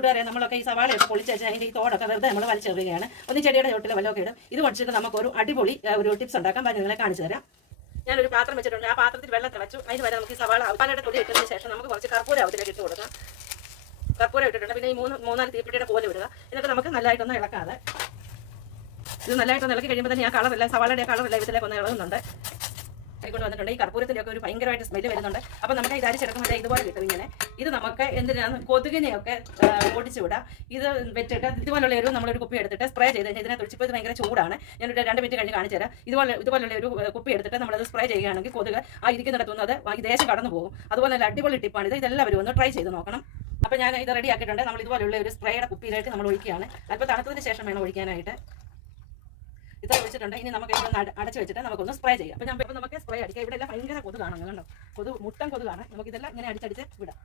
കൂട്ടുകാരെ നമ്മളൊക്കെ ഈ സവാളയൊക്കെ പൊളിച്ച് വെച്ച് അതിൻ്റെ ഈ തോടൊക്കെ വെറുതെ നമ്മൾ വലിച്ചെറിയുകയാണ്. ഒന്ന് ചെടിയുടെ ചോട്ടിൽ വല്ലതൊക്കെ ഇടും. ഇത് പഠിച്ചിട്ട് നമുക്കൊരു അടിപൊളി ഒരു ടിപ്സ് ഉണ്ടാക്കാൻ പറ്റും. നിങ്ങളെ കാണിച്ചു തരാം. ഞാനൊരു പാത്രം വെച്ചിട്ടുണ്ട്. ആ പാത്രത്തിൽ വെള്ളം തിളച്ചു. അതിന് വരെ നമുക്ക് ഈ സവാളയുടെ തൊലി ഇട്ടതിന് ശേഷം നമുക്ക് കുറച്ച് കർപ്പൂരം അതിലേക്ക് ഇട്ട് കൊടുക്കാം. കർപ്പൂരം ഇട്ടിട്ടുണ്ട്. പിന്നെ ഈ മൂന്നാല് തീപ്പിട്ടിയുടെ പോലെ വിടുക. എന്നിട്ട് നമുക്ക് നല്ലതായിട്ടൊന്ന് ഇളക്കാതെ ഇത് നല്ലതായിട്ടൊന്ന് ഇളക്കി കഴിയുമ്പോൾ തന്നെ ആ കളറല്ല, സവാളയുടെ കളറല്ല ഇതിലേക്ക് ഒന്ന് ഇളകുന്നുണ്ട്. കൊണ്ട് വന്നിട്ടുണ്ട്. ഈ കർപ്പൂരത്തിൻ്റെ ഒക്കെ ഒരു ഭയങ്കരമായിട്ട് സ്മെല്ല് വരുന്നുണ്ട്. അപ്പോൾ നമുക്ക് ഇത് അരിച്ചെടുക്കുമ്പോൾ ഇതുപോലെ കിട്ടും. ഇങ്ങനെ ഇത് നമുക്ക് എന്തിനാണ് കൊതുകിനെയൊക്കെ ഓടിച്ചു വിടാം. ഇത് വെച്ചിട്ട് ഇതുപോലുള്ള ഒരു നമ്മളൊരു കുപ്പി എടുത്തിട്ട് സ്പ്രേ ചെയ്ത് കഴിഞ്ഞാൽ ഇതിനകത്ത് ഒഴിച്ചിപ്പോൾ ഇത് ഭയങ്കര ചൂടാണ്. ഞാനൊരു 2 മിനിറ്റ് കഴിഞ്ഞ് കാണിച്ചു തരാം. ഇതുപോലുള്ള ഒരു കുപ്പി എടുത്തിട്ട് നമ്മളത് സ്പ്രേ ചെയ്യുകയാണെങ്കിൽ കൊതുക് ആ ഇരിക്കുന്നിടത്തുനിന്ന് അത് ദേശം കടന്നു പോകും. അതുപോലെ നല്ല അടിപൊളി ടിപ്പാണിത്. ഇതെല്ലാവരും ഒന്ന് ട്രൈ ചെയ്ത് നോക്കണം. അപ്പോൾ ഞാൻ ഇത് റെഡി ആക്കിയിട്ടുണ്ട്. നമ്മൾ ഇതുപോലുള്ള ഒരു സ്പ്രേയുടെ കുപ്പിയിലേക്ക് നമ്മൾ ഒഴിക്കുകയാണ്. അല്പം തണുത്തതിന് ശേഷം വേണം ഒഴിക്കാനായിട്ട്. ഇത്ര ഒഴിച്ചിട്ടുണ്ട്. ഇനി നമുക്ക് ഇതൊന്ന് അടച്ചു വെച്ചിട്ട് നമുക്കൊന്ന് സ്പ്രേ ചെയ്യാം. അപ്പോൾ നമുക്ക് സ്പ്രേ അടിക്കാം. ഇവിടെ എല്ലാം ഭയങ്കര കൊതുകാണ്. കണ്ടോ, മുട്ടൻ കൊതുകാണ്. നമുക്കിതെല്ലാം ഇങ്ങനെ അടിച്ചടിച്ച് വിടാം.